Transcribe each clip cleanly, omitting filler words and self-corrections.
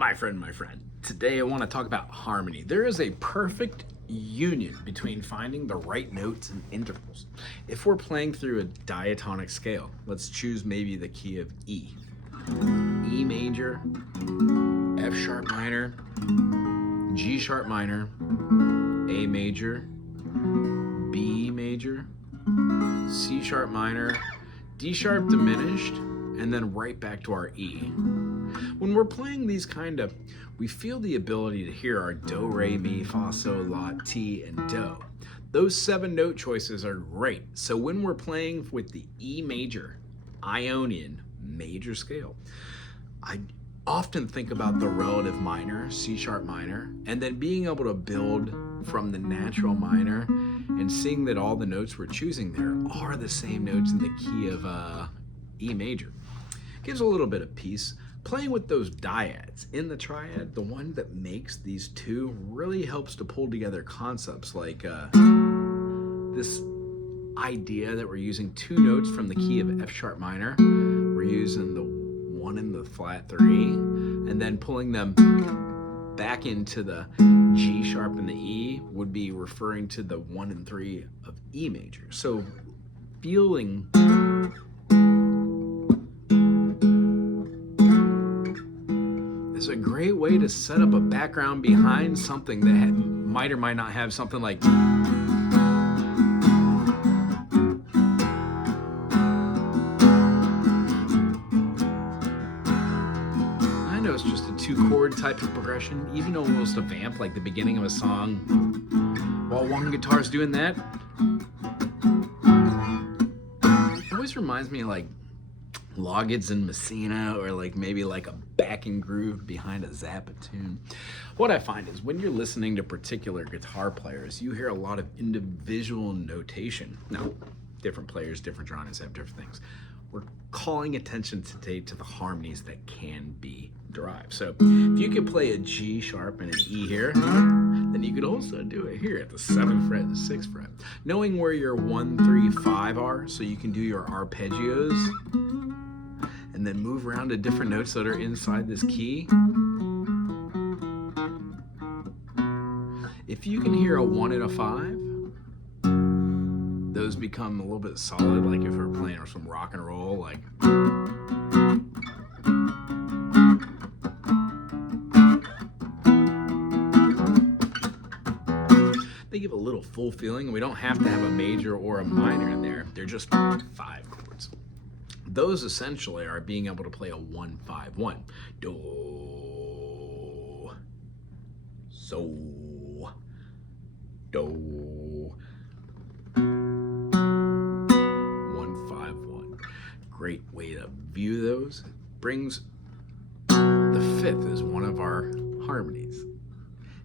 My friend, today I want to talk about harmony. There is a perfect union between finding the right notes and intervals. If we're playing through a diatonic scale, let's choose maybe the key of E. E major, F sharp minor, G sharp minor, A major, B major, C sharp minor, D sharp diminished, and then right back to our E. When we're playing these we feel the ability to hear our do, re, mi, fa, sol, la, ti, and do. Those 7 note choices are great. So when we're playing with the E major, Ionian major scale, I often think about the relative minor, C sharp minor, and then being able to build from the natural minor and seeing that all the notes we're choosing there are the same notes in the key of E major. Gives a little bit of peace. Playing with those dyads in the triad, the one that makes these two, really helps to pull together concepts like this idea that we're using 2 notes from the key of F sharp minor. We're using the 1 and the flat 3, and then pulling them back into the G sharp and the E would be referring to the 1 and 3 of E major. So feeling is a great way to set up a background behind something that might or might not have something like I know it's just a 2-chord type of progression, even almost a vamp like the beginning of a song. While one guitar's doing that, it always reminds me of like Loggins and Messina, or like maybe like a backing groove behind a Zappa tune. What I find is when you're listening to particular guitar players, you hear a lot of individual notation. Now, different players, different genres have different things. We're calling attention today to the harmonies that can be derived. So if you could play a G sharp and an E here, then you could also do it here at the 7th fret and the 6th fret. Knowing where your 1, 3, 5 are, so you can do your arpeggios and then move around to different notes that are inside this key. If you can hear a 1 and a 5, those become a little bit solid, like if we're playing some rock and roll, like they give a little full feeling, and we don't have to have a major or a minor in there. They're just 5 chords. Those essentially are being able to play a 1-5-1. Do, so, do, 1-5-1. Great way to view those. Brings the 5th as one of our harmonies.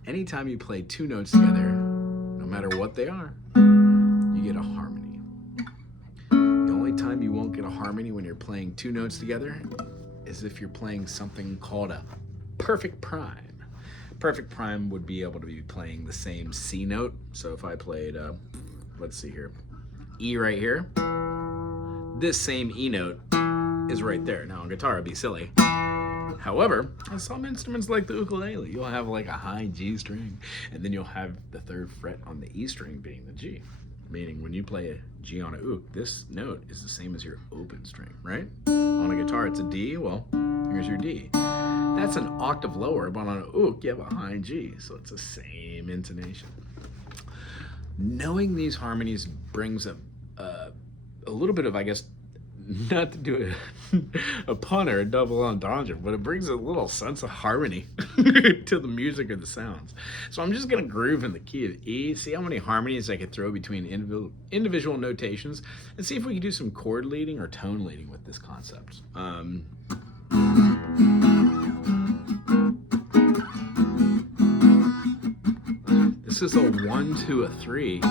Anytime you play 2 notes together, no matter what they are, you get a harmony. The only time you won't get a harmony when you're playing 2 notes together is if you're playing something called a perfect prime. Perfect prime would be able to be playing the same C note. So if I played, let's see here, E right here, this same E note is right there. Now on guitar, it'd be silly. However, on some instruments like the ukulele, you'll have like a high G string, and then you'll have the 3rd fret on the E string being the G. Meaning when you play a G on a uk, this note is the same as your open string, right? On a guitar, it's a D. Well, here's your D. That's an octave lower, but on a uk, you have a high G, so it's the same intonation. Knowing these harmonies brings a little bit of, I guess, not to do a pun or a double entendre, but it brings a little sense of harmony to the music or the sounds. So I'm just going to groove in the key of E, see how many harmonies I could throw between individual notations, and see if we can do some chord leading or tone leading with this concept. This is a 1, 2, a 3.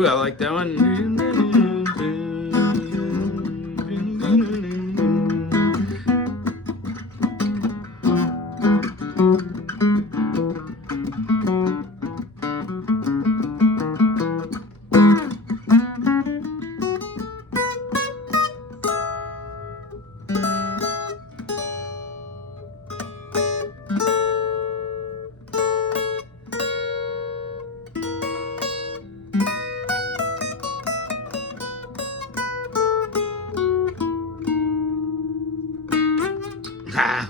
Ooh, I like that one. Ah.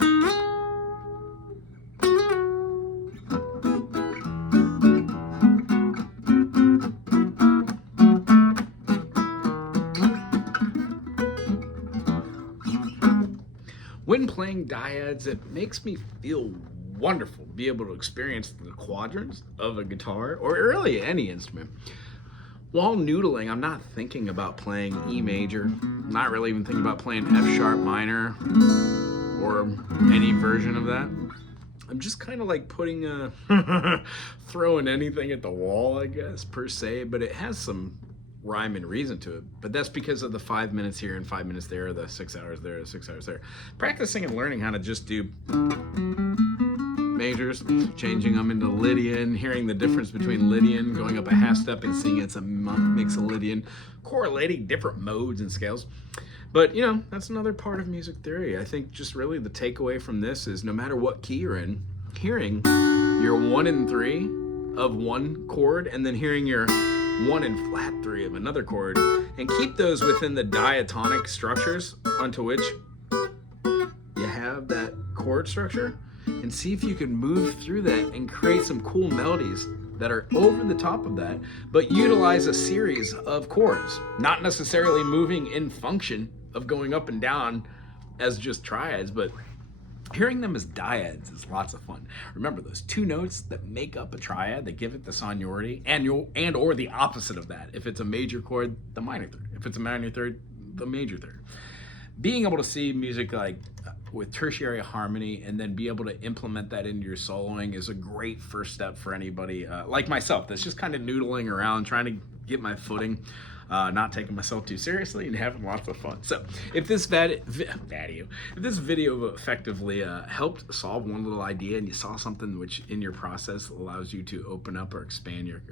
When playing dyads, it makes me feel wonderful to be able to experience the quadrants of a guitar or really any instrument. While noodling, I'm not thinking about playing E major, not really even thinking about playing F sharp minor or any version of that. I'm just kind of like putting throwing anything at the wall, I guess, per se, but it has some rhyme and reason to it. But that's because of the 5 minutes here and 5 minutes there, the 6 hours there, the 6 hours there. Practicing and learning how to just do majors, changing them into Lydian, hearing the difference between Lydian, going up a half step and seeing it's a mix of Lydian, correlating different modes and scales. But, you know, that's another part of music theory. I think just really the takeaway from this is no matter what key you're in, hearing your 1 and 3 of one chord and then hearing your 1 and flat 3 of another chord, and keep those within the diatonic structures onto which you have that chord structure, and see if you can move through that and create some cool melodies that are over the top of that, but utilize a series of chords, not necessarily moving in function of going up and down as just triads, but hearing them as dyads is lots of fun. Remember those 2 notes that make up a triad, that give it the sonority, and or the opposite of that. If it's a major chord, the minor third. If it's a minor third, the major third. Being able to see music like with tertiary harmony and then be able to implement that into your soloing is a great first step for anybody like myself that's just kind of noodling around trying to get my footing, not taking myself too seriously and having lots of fun. So if this video effectively helped solve one little idea and you saw something which in your process allows you to open up or expand your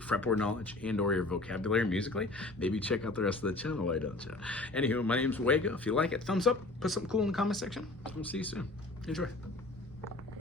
fretboard knowledge and or your vocabulary musically, maybe check out the rest of the channel, why don't you? Anywho, my name's Wega. If you like it, thumbs up, put something cool in the comment section. We'll see you soon. Enjoy.